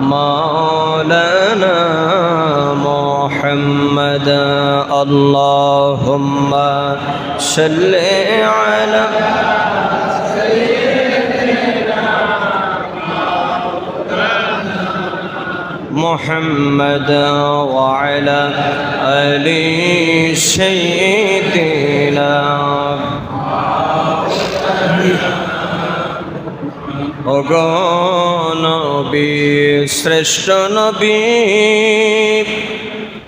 مولانا محمد. اللهم صل على محمد وعلى آل سيدنا নবী, শ্রেষ্ঠ নবী।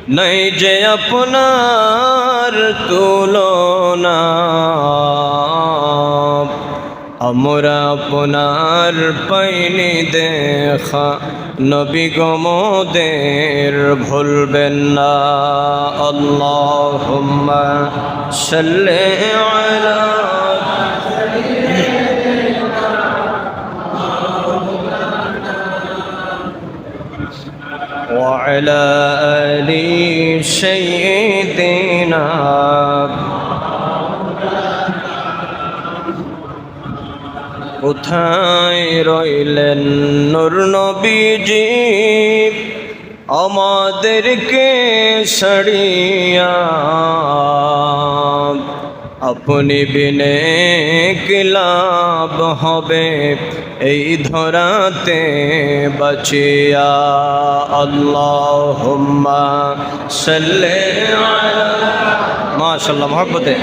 নাই যে আপনার তুলনা। আমরা আপনার পাইনি দেখা। নবী গমদের ভুলবেন না। আল্লাহ সাল্লে আলা وعلى آل سيدنا কোথায় রইলেন নূর নবীজি আমাদেরকে সড়িয়া আপনি বিনে কিলাব হবে এই ধরাতে বাঁচিয়া আল্লাহ সাল্লে মাশাল্লাহ মহব্বতে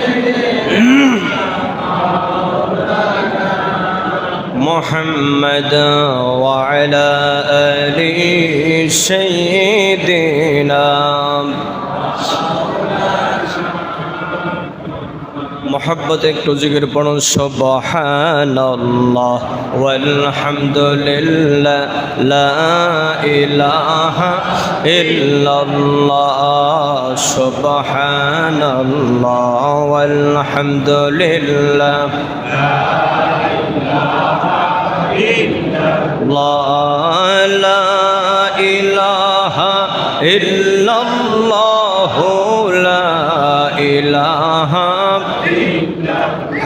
محمد وعلى آل سيدنا মহব্বত একটু জিগির পড়ুন, সুবহানাল্লাহ, ওয়ালহামদুলিল্লাহ লা ইলাহা ইল্লাল্লাহ, সুবহানাল্লাহ, ওয়ালহামদুলিল্লাহ লা ইলাহা ইল্লাল্লাহ লা ইলাহা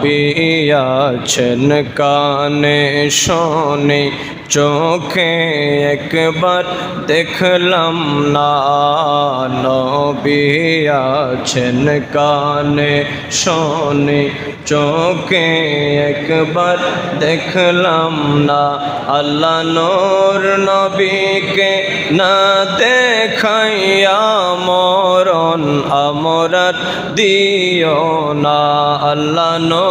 নবী আছেন কানে শোনে চোখে একবার দেখলাম না নবী আছেন কানে শোনে চোখে একবার দেখলাম না আল্লাহ নূর নবীকে না দেখাইয়া মরণ আমরার দিও না আল্লাহ নূর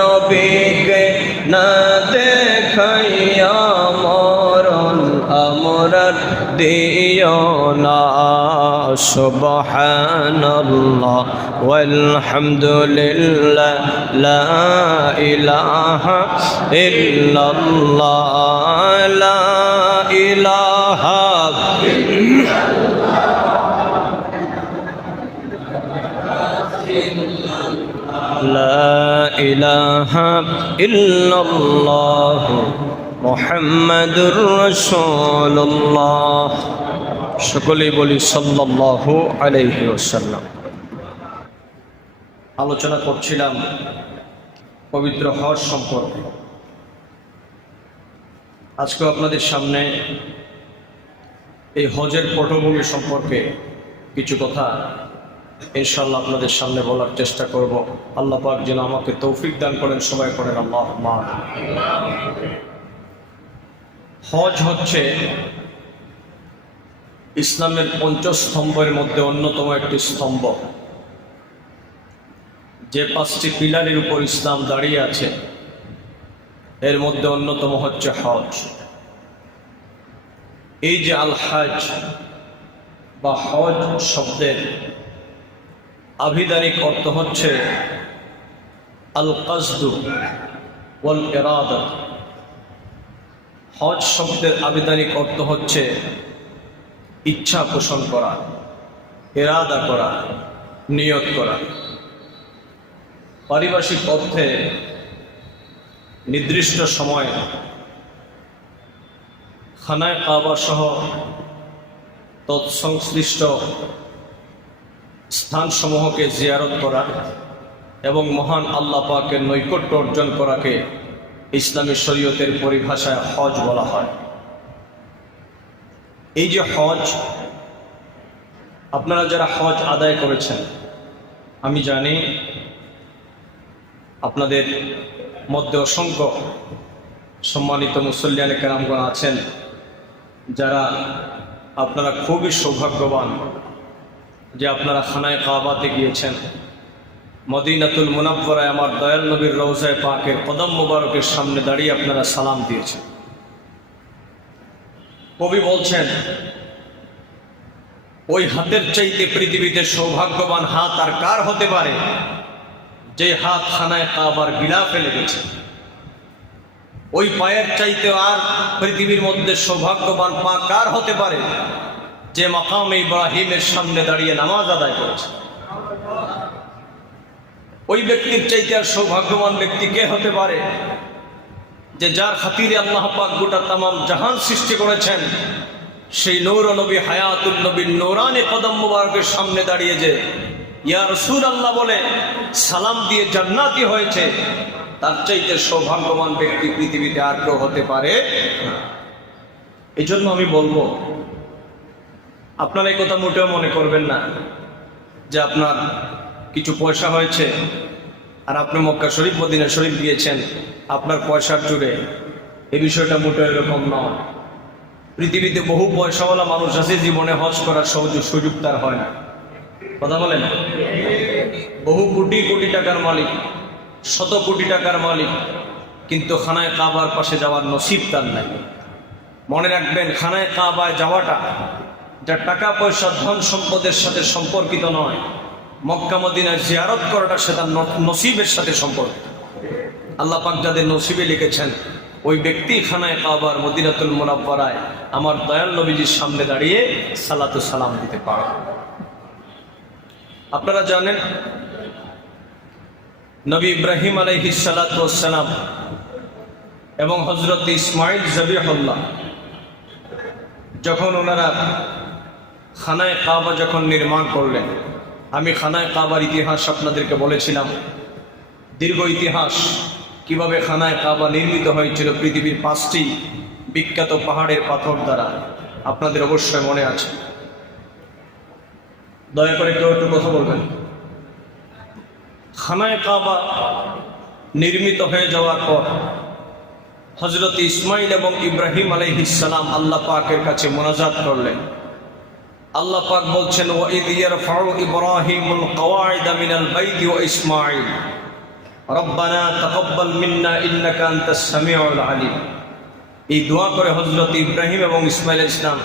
নবীকে না দেখাইয়া মরণ আমরার দিও না সুবহানাল্লাহ la ilaha illallah ইলাহা ইল্লাল্লাহ মুহাম্মাদুর রাসূলুল্লাহ। সকলেই বলি সাল্লাল্লাহু আলাইহি ওয়াসাল্লাম। আলোচনা করছিলাম পবিত্র হজ সম্পর্কে। আজকে আপনাদের সামনে এই হজের পটভূমি সম্পর্কে কিছু কথা ইনশাল্লাহ আপনাদের সামনে বলার চেষ্টা করব। আল্লাহ পাক যেন আমাকে তৌফিক দান করেন, সবাই করেন আল্লাহ হজ হচ্ছে ইসলামের পঞ্চস্তম্ভের মধ্যে অন্যতম একটি স্তম্ভ। যে পাঁচটি পিলারের উপর ইসলাম দাঁড়িয়ে আছে, এর মধ্যে অন্যতম হচ্ছে হজ। এই যে আল হাজ বা হজ শব্দের আভিধানিক অর্থ হচ্ছে আল কাজদু ওয়াল এরাদত হজ শব্দের আবিধানিক অর্থ হচ্ছে ইচ্ছা পোষণ করা এরাদা করা, নিয়ত করা। পারিভাষিক অর্থে নির্দিষ্ট সময় খানায় কাবা সহ তৎসংশ্লিষ্ট স্থানসমূহকে জিয়ারত করা এবং মহান আল্লাহ পাকের নৈকট্য অর্জন করাকে ইসলামী শরীয়তের পরিভাষায় হজ বলা হয়। এই যে হজ, আপনারা যারা হজ আদায় করেছেন, আমি জানি আপনাদের মধ্যে অসংখ্য সম্মানিত মুসল্লিয়ান কেরামগণ আছেন যারা আপনারা খুবই সৌভাগ্যবান। যে আপনারা খানায় কাবাতে গিয়েছেন। মদিনাতুল মুনাফরায় আমার দয়াল নবীর রৌজায় পাকের কদম মুবারকের সামনে দাঁড়িয়ে আপনারা সালাম দিয়েছেন। কবি বলছেন, ওই হাতের চাইতে পৃথিবীতে সৌভাগ্যবান হাত আর কার হতে পারে? যে হাত খানায় কাবার গিলা ফেলে গেছে ওই পায়ের চাইতে আর পৃথিবীর মধ্যে সৌভাগ্যবান পা কার হতে পারে? যে মাকাম ইব্রাহিমের সামনে দাঁড়িয়ে নামাজ আদায় করেছে। ওই ব্যক্তির চাইতে আর সৌভাগ্যবান ব্যক্তি কে হতে পারে? যে যার খাতিরে আল্লাহ পাক গোটা তামাম জাহান সৃষ্টি করেছেন, সেই নৌর নবী হায়াতুল নবীর নৌরানে কদম মুবারকের সামনে দাঁড়িয়ে যে, ইয়া রসুল আল্লাহ বলে সালাম দিয়ে জান্নাতি হয়েছে, তার চাইতে সৌভাগ্যবান ব্যক্তি পৃথিবীতে আর কেউ হতে পারে এই জন্য আমি বলব আপনারা এই কথা মোটেও মনে করবেন না যে আপনার কিছু পয়সা হয়েছে আর আপনি মক্কা শরীফ, মদিনা শরীফ গিয়েছেন। আপনার পয়সার জুড়ে এই বিষয়টা মোটেও এরকম নয়। পৃথিবীতে বহু পয়সাওয়ালা মানুষ আছে, জীবনে হজ করার সহযোগ সুযোগ তার হয় না। কথা বলেন? বহু কোটি কোটি টাকার মালিক, শত কোটি টাকার মালিক, কিন্তু খানায় কাবার পাশে যাওয়ার নসিব তার নাই। মনে রাখবেন, খানায় কাবায় যাওয়াটা যা টাকা পয়সা ধন সম্পদের সাথে সম্পর্কিত নয়। মক্কা, মদিনায় জিয়ারত করাটা সেটা নসিবের সাথে সম্পর্কিত। আল্লাহ পাক যাদের নসিবে লিখেছেন, ওই ব্যক্তি খানায় কাবার মদিনাতুল মুনাব্বারায় আমার দয়াল নবীজির সামনে দাঁড়িয়ে সালাতু সালাম দিতে পারে। আপনারা জানেন, নবী ইব্রাহিম আলহি সালাতাম এবং হজরত ইসমাইল জবিহল্লা যখন ওনারা খানায় কাবা যখন নির্মাণ করলেন, আমি খানায় কাবার ইতিহাস আপনাদেরকে বলেছিলাম। দীর্ঘ ইতিহাস কীভাবে খানায় কাবা নির্মিত হয়েছিল পৃথিবীর পাঁচটি বিখ্যাত পাহাড়ের পাথর দ্বারা, আপনাদের অবশ্যই মনে আছে। দয়া করে কেউ একটু কথা বলবেন। খানায় কাবা নির্মিত হয়ে যাওয়ার পর হজরত ইসমাইল এবং ইব্রাহিম আলাইহিসালাম আল্লাহ পাকের কাছে মোনাজাত করলেন। আল্লাহ পাক বলছেন ও ইদিয়ার ফারু ইব্রাহিমুল কওয়াইদা মিনাল বাইতি ও ইসমাইল রব্বানা তাকাব্বাল মিন্না ইন্নাকা আনতাস সামিউল আলিম। এই দোয়া করে হজরত ইব্রাহিম এবং ইসমাইল ইসলাম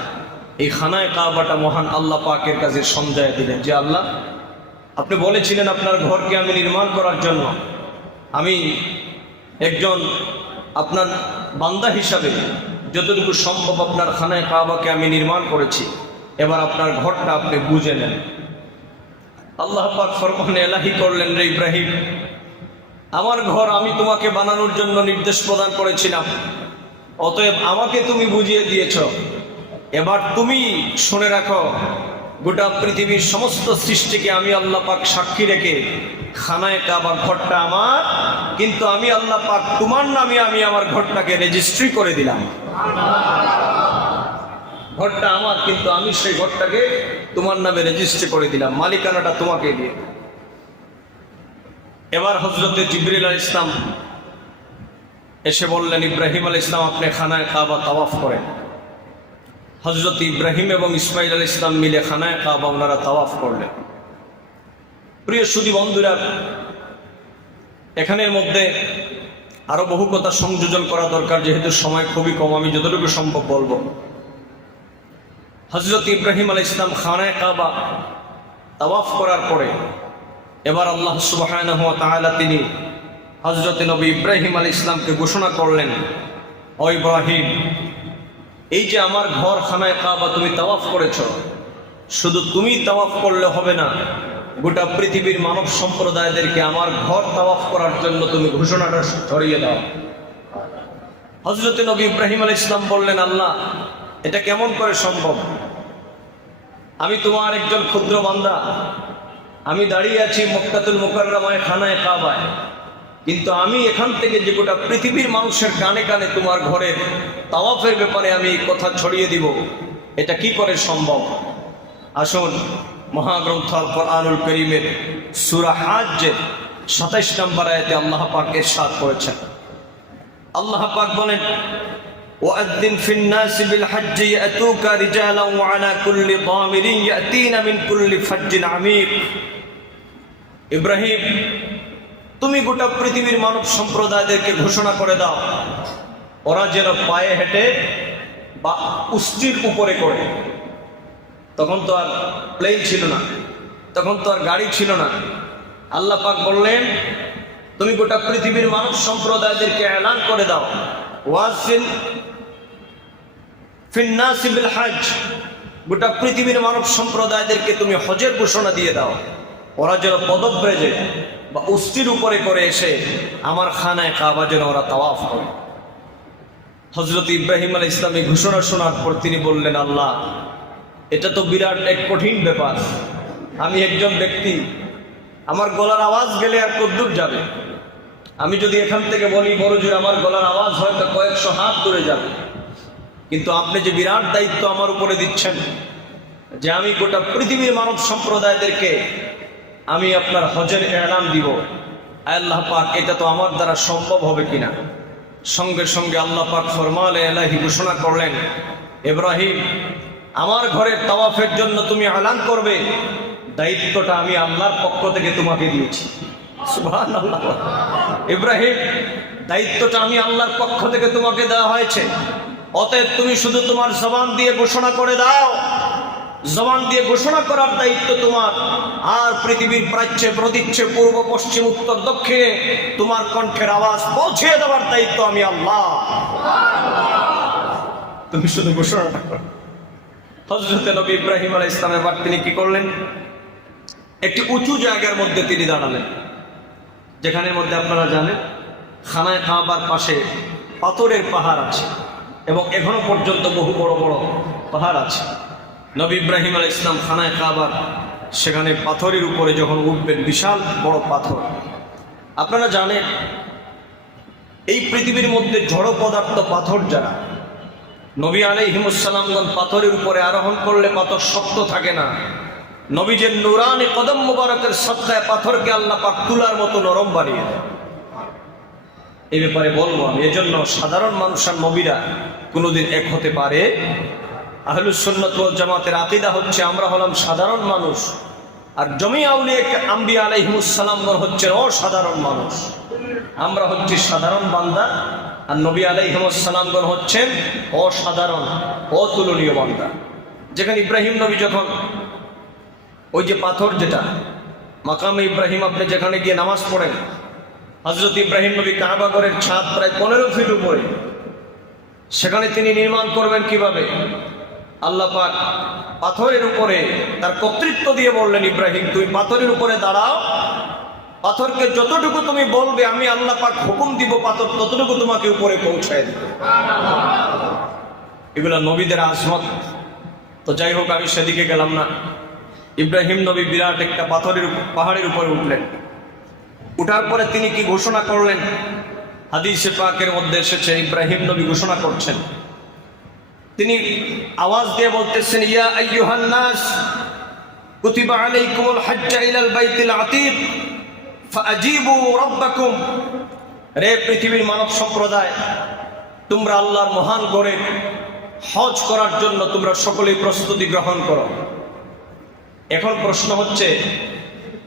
এই খানায় কাবাটা মহান আল্লাহ পাকের কাছে সমঝায় দিলেন যে, আল্লাহ, আপনি বলেছিলেন আপনার ঘরকে আমি নির্মাণ করার জন্য। আমি একজন আপনার বান্দা হিসাবে যতটুকু সম্ভব আপনার খানায় কাবাকে আমি নির্মাণ করেছি। এবার আপনার ঘরটা আপনি বুঝে নেন। আল্লাহ পাক ফরমানে এলাহি করলেন, রে ইব্রাহিম, আমার ঘর আমি তোমাকে বানানোর জন্য নির্দেশ প্রদান করেছিলাম। অতএব আমাকে তুমি বুঝিয়ে দিয়েছ। এবার তুমি শুনে রাখো, গোটা পৃথিবীর সমস্ত সৃষ্টিকে আমি আল্লাহ পাক সাক্ষী রেখে খানায় কাবার ঘরটা আমার, কিন্তু আমি আল্লাহ পাক তোমার নামে আমি আমার ঘরটাকে রেজিস্ট্রি করে দিলাম। ঘরটা আমার, কিন্তু আমি সেই ঘরটাকে তোমার নামে রেজিস্ট্রি করে দিলাম, মালিকানাটা তোমাকে দিয়ে। এবার হজরতে জিবরিল আল ইসলাম এসে বললেন, ইব্রাহিম আল ইসলাম আপনি খানায় কাবা তাওয়াফ করেন। হজরত ইব্রাহিম এবং ইসমাইল আল ইসলাম মিলে খানায় কাবা ওনারা তাওয়াফ করলেন। প্রিয় সুদী বন্ধুরা, এখানের মধ্যে আরও বহু কথা সংযোজন করা দরকার, যেহেতু সময় খুবই কম, আমি যতটুকু সম্ভব বলব। হজরত ইব্রাহিম আল ইসলাম খানায় কাবা তাওয়াফ করার পরে এবার আল্লাহ সুবাহ তিনি হজরত নবী ইব্রাহিম আল ইসলামকে ঘোষণা করলেন, ও ইব্রাহিম, এই যে আমার ঘর খানায় কাবা তুমি তাওয়াফ করেছ, শুধু তুমি তাওয়াফ করলে হবে না, গোটা পৃথিবীর মানব সম্প্রদায়দেরকে আমার ঘর তাওয়াফ করার জন্য তুমি ঘোষণাটা ছড়িয়ে দাও। হজরত নবী ইব্রাহিম আল ইসলাম বললেন, আল্লাহ, এটা কেমন করে সম্ভব? আমি তোমার একজন ক্ষুদ্র বান্দা। আমি দাঁড়িয়ে আছি মক্কাতুল মোকাররমায়, খানায় কাবায়। কিন্তু আমি এখান থেকে যে গোটা পৃথিবীর মানুষের কানে কানে তোমার ঘরের তাওয়াফের ব্যাপারে আমি কথা ছড়িয়ে দিব। এটা কি করে সম্ভব? আসুন, মহাগ্রন্থ আল করিমের সুরা হাজ্যের সাতাইশ নম্বর আয়াতে আল্লাহ পাক এরশাদ করেছেন। আল্লাহ পাক বলেন وأذن في الناس بالحج يأتوك رجالا وعلى كل ضامر يأتين من كل فج عميق ইব্রাহিম তুমি গোটা পৃথিবীর মানব সম্প্রদায়দেরকে ঘোষণা করে দাও ওরা যেন পায়ে হেঁটে বা উষ্টির উপরে করে তখন তো আর প্লেন ছিল না তখন তো আর গাড়ি ছিল না আল্লাহ পাক বললেন তুমি গোটা পৃথিবীর মানব সম্প্রদায়দেরকে এলান করে দাও ওয়াসিন ফিন্নাসিবিল হাজ গোটা পৃথিবীর মানব সম্প্রদায়দেরকে তুমি হজের ঘোষণা দিয়ে দাও। ওরা যেন পদব্রেজে বা উষ্টির উপরে করে এসে আমার খানায় কাবা যেন ওরা তাওয়াফ করে। হজরত ইব্রাহিম আল ইসলামী ঘোষণা শোনার পর তিনি বললেন, আল্লাহ, এটা তো বিরাট এক কঠিন ব্যাপার। আমি একজন ব্যক্তি, আমার গলার আওয়াজ গেলে আর কদ্দূর যাবে? আমি যদি এখান থেকে বলি, বড় আমার গলার আওয়াজ হয়তো কয়েকশো হাত দূরে যাবে। কিন্তু আপনি যে বিরাট দায়িত্ব আমার উপরে দিচ্ছেন, যে আমি গোটা পৃথিবীর মানব সম্প্রদায়দেরকে আমি আপনার হজের এলান দিব আল্লাহ পাক, এটা তো আমার দ্বারা সম্ভব হবে কিনা? সঙ্গে সঙ্গে আল্লাহ পাক ফরমাল এলাহি ঘোষণা করলেন, ইব্রাহিম, আমার ঘরের তাওয়াফের জন্য তুমি এলান করবে, দায়িত্বটা আমি আল্লাহর পক্ষ থেকে তোমাকে দিয়েছি। আল্লাহ ইব্রাহিম, দায়িত্বটা আমি আল্লাহর পক্ষ থেকে তোমাকে দেওয়া হয়েছে। অতএব তুমি শুধু তোমার জবান দিয়ে ঘোষণা করে দাও। জবান দিয়ে ঘোষণা করার দায়িত্ব তোমার। আর পৃথিবীর প্রাচ্যে প্রতীচ্ছে পূর্ব, পশ্চিম, উত্তর, দক্ষিণে তোমার কণ্ঠের আওয়াজ পৌঁছে দেওয়ার দায়িত্ব আমি আল্লাহ। তুমি শুধু ঘোষণাটা করো। হজরত নবী ইব্রাহিম আলাহ ইসলাম এবার তিনি কি করলেন? একটি উঁচু জায়গার মধ্যে তিনি দাঁড়ালেন। যেখানের মধ্যে আপনারা জানেন, খানায় খাবার পাশে পাথরের পাহাড় আছে। এবং এখনও পর্যন্ত বহু বড় বড় পাহাড় আছে। নবী ইব্রাহিম আল ইসলাম খানায় খাবার সেখানে পাথরের উপরে যখন উঠবেন, বিশাল বড় পাথর। আপনারা জানেন, এই পৃথিবীর মধ্যে জড় পদার্থ পাথর যারা, নবী আলাইহিমুসালামগণ পাথরের উপরে আরোহণ করলে পাথর শক্ত থাকে না। নবীজের নুরানি কদম মুবারকের সত্তায় পাথরকে আল্লাহ পাক তুলার মতো নরম বানিয়ে দেয় এই ব্যাপারে বলব আমি। এজন্য সাধারণ মানুষ আর নবীরা কোনোদিন এক হতে পারে। আহলুসন্নত জামাতের আকিদা হচ্ছে আমরা হলাম সাধারণ মানুষ আর জমি আউলিয়া আম্বিয়া আলাইহিমুসালামগণ হচ্ছেন অসাধারণ মানুষ। আমরা হচ্ছি সাধারণ বান্দা আর নবী আলাইহিমসালামগণ হচ্ছেন অসাধারণ, অতুলনীয় বান্দা। যেখানে ইব্রাহিম নবী যখন ওই যে পাথর যেটা, মাকামে ইব্রাহিম আপনি যেখানে গিয়ে নামাজ পড়েন হজরত ইব্রাহিম নবী কাবাগরের ছাদ প্রায় পনেরো ফিট উপরে। সেখানে তিনি নির্মাণ করবেন কীভাবে? আল্লাহ পাক পাথরের উপরে তার কর্তৃত্ব দিয়ে বললেন, ইব্রাহিম, তুই পাথরের উপরে দাঁড়াও। পাথরকে যতটুকু তুমি বলবে, আমি আল্লাহ পাক হুকুম দিব, পাথর ততটুকু তোমাকে উপরে পৌঁছায় দেবে। এগুলো নবীদের আজমত। তো যাই হোক, আমি সেদিকে গেলাম না। ইব্রাহিম নবী বিরাট একটা পাথরের পাহাড়ের উপরে উঠলেন। উঠার পরে তিনি কি ঘোষণা করলেন? হাদিসে পাকের মধ্যে এসেছে, ইব্রাহিম নবী ঘোষণা করছেন। তিনি আওয়াজ দিয়ে বলতেছেন, ইয়া রে পৃথিবীর মানব সম্প্রদায়, তোমরা আল্লাহর মহান করার জন্য তোমরা সকলেই প্রস্তুতি গ্রহণ করো। এখন প্রশ্ন হচ্ছে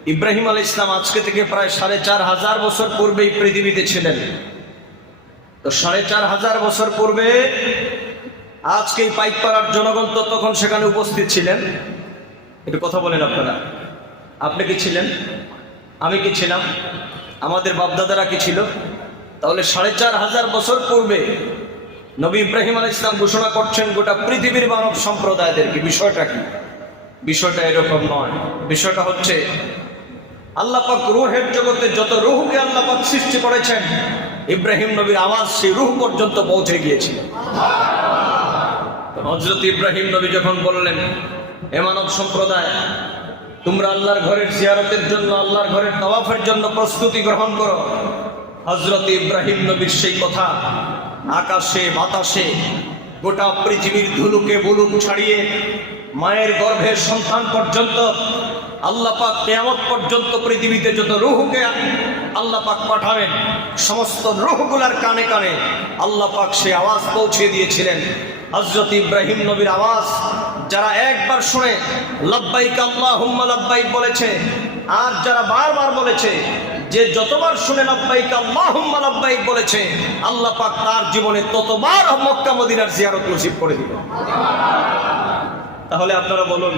ইব্রাহিম আল ইসলাম আজকে থেকে প্রায় সাড়ে চার হাজার বছর পূর্বেই পৃথিবীতে ছিলেন। তো সাড়ে চার হাজার বছর পূর্বে আজকে এই পাইকপাড়ার জনগণ তো তখন সেখানে উপস্থিত ছিলেন। একটু কথা বলেন আপনারা। আপনি কি ছিলেন? আমি কি ছিলাম? আমাদের বাপদাদারা কি ছিল? তাহলে সাড়ে চার হাজার বছর পূর্বে নবী ইব্রাহিম আল ইসলাম ঘোষণা করছেন গোটা পৃথিবীর মানব সম্প্রদায়দেরকে। বিষয়টা কি? বিষয়টা এরকম নয়। বিষয়টা হচ্ছে আল্লাহ পাক রুহের জগতে যত রুহকে আল্লাহ পাক সৃষ্টি করেছেন, ইব্রাহিম নবীর আওয়াজ সেই রুহ পর্যন্ত পৌঁছে গিয়েছিল। হজরত ইব্রাহিম নবী যখন বললেন, এ মানব সম্প্রদায়, তোমরা আল্লাহর ঘরের জিয়ারতের জন্য, আল্লাহর ঘরের তওয়াফের জন্য প্রস্তুতি গ্রহণ করো। হজরত ইব্রাহিম নবীর সেই কথা আকাশে, বাতাসে, গোটা পৃথিবীর ধুলুকে বুলুক ছাড়িয়ে মায়ের গর্ভের সন্তান পর্যন্ত আল্লাহ পাক কেয়ামত পর্যন্ত পৃথিবীতে যত রুহকে আল্লাহ পাক পাঠাবেন, সমস্ত রুহগুলার কানে কানে আল্লাহ পাক সে আওয়াজ পৌঁছে দিয়েছিলেন। হজরত ইব্রাহিম নবীর আওয়াজ যারা একবার শুনে, লব্বাইক আল্লাহ হুম্মা লব্বাইক বলেছে, আর যারা বারবার বলেছে, যে যতবার শুনে লব্বাইক আল্লাহ হুম্মা লব্বাইক বলেছে, আল্লাহ পাক তার জীবনে ততবার মক্কা মদিনার জিয়ারত নসিব করে দিবেন। তাহলে আপনারা বলুন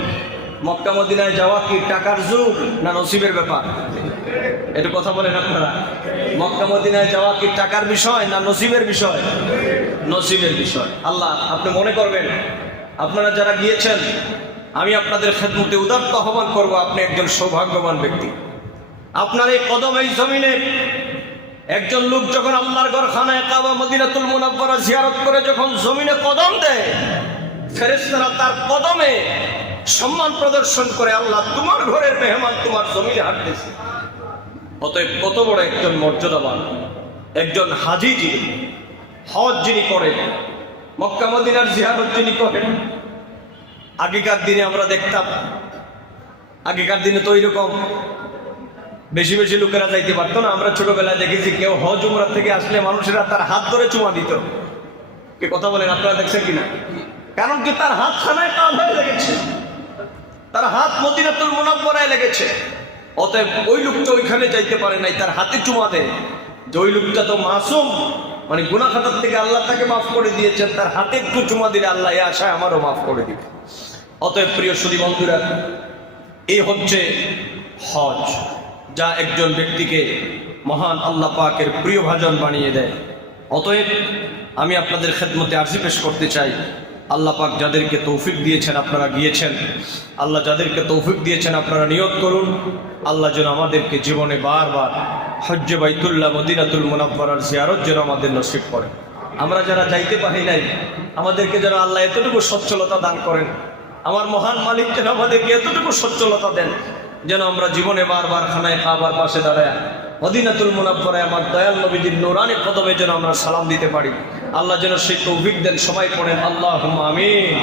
মক্কা মদিনায় যাওয়া কি টাকার যুগ না নসিবের ব্যাপার? একটু কথা বলেন আপনারা। মক্কা মদিনায় যাওয়া কি টাকার বিষয় না নসিবের বিষয়? নসিবের বিষয়। আল্লাহ, আপনি মনে করবেন, আপনারা যারা গিয়েছেন, আমি আপনাদের খেদমতে উদার্ত আহ্বান করব, আপনি একজন সৌভাগ্যবান ব্যক্তি। আপনার এই কদম এই জমিনে একজন লোক যখন আল্লাহর ঘর খানায় কাবা মদিনাতুল মুনাব্বারা জিয়ারত করে যখন জমিনে কদম দেয়, ফেরেশতারা তার কদমে সম্মান প্রদর্শন করে আল্লাহ তোমার ঘরের মেহমান তোমার জমিনে হাঁটতেছে অতএব কত বড় একজন মর্যাদাবান, একজন হাজি যিনি, হজ যিনি করেন, মক্কা মদিনার জিয়ারত যিনি করেন, আগেকার দিনে আমরা দেখতাম, আগেকার দিনে তো এইরকম বেশি বেশি লোকেরা যাইতে পারতো না। আমরা ছোটবেলায় দেখেছি কেউ হজ উমরা থেকে আসলে মানুষেরা তার হাত ধরে চুমা দিত। কে কথা বলেন, আপনারা দেখছেন কিনা? কারণ কি তার হাত খানায় কাঁধায় লেগেছে তার হাত মদিনাতুল মুনাব্বরায় লেগেছে। অতএব ওই লোকটা ওইখানে যাইতে পারে নাই, তার হাতে চুমা দেয়। যে ওই লোকটা তো মাসুম মানে গুনা খাতার থেকে আল্লাহ তাকে মাফ করে দিয়েছেন, তার হাতে একটু চুমা দিলে আল্লাহ এ আশায় আমারও মাফ করে দিবে। অতএব প্রিয় সুদী বন্ধুরা, এই হচ্ছে হজ, যা একজন ব্যক্তিকে মহান আল্লাহ পাকের প্রিয় ভাজন বানিয়ে দেয়। অতএব আমি আপনাদের খেদমতে আর্জি পেশ করতে চাই। আল্লাহ পাক যাদেরকে তৌফিক দিয়েছেন আপনারা গিয়েছেন। আল্লাহ যাদেরকে তৌফিক দিয়েছেন আপনারা নিয়োগ করুন। আল্লাহ যেন আমাদেরকে জীবনে বারবার হজ্জে বাইতুল্লাহ মদিনাতুল মুনাব্বরার জিয়ারত যেন আমাদের নসিব করে। আমরা যারা যাইতে পারি নাই, আমাদেরকে যেন আল্লাহ এতটুকু সচ্ছলতা দান করেন। আমার মহান মালিক যেন আমাদেরকে এতটুকু সচ্ছলতা দেন, যেন আমরা জীবনে বারবার খানায় খাবার পাশে দাঁড়ায়, মদিনাতুল মুনাব্বরায় আমার দয়াল নবীদের নোরানি কদমে যেন আমরা সালাম দিতে পারি। আল্লাহ যেন সেই তৌফিক দেন। সবাই পড়েন আল্লাহ আমিন।